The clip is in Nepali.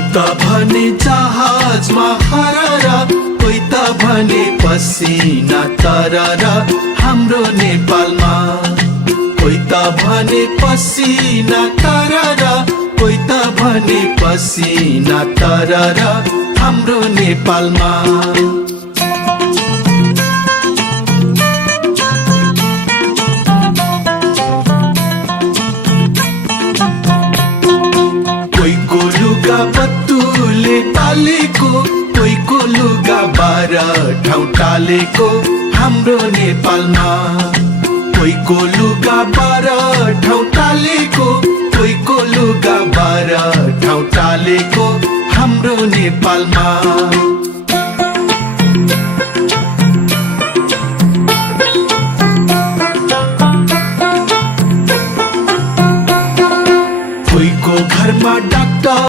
कोही त भने जहाजमा हरारा, कोही त भने पसिना तररा हाम्रो नेपालमा। कोही त भने पसिना तररा, कोही त भने पसिना तररा हाम्रो नेपालमा। कोहीको लुगा बत्तुले पालेको, कोहीको लुगा 12 ठाउँ टालेको हाम्रो नेपालमा। कोहीको लुगा 12 ठाउँ टालेको, कोहीको लुगा 12 ठाउँ टालेको हाम्रो नेपालमा। कोहीको घरमा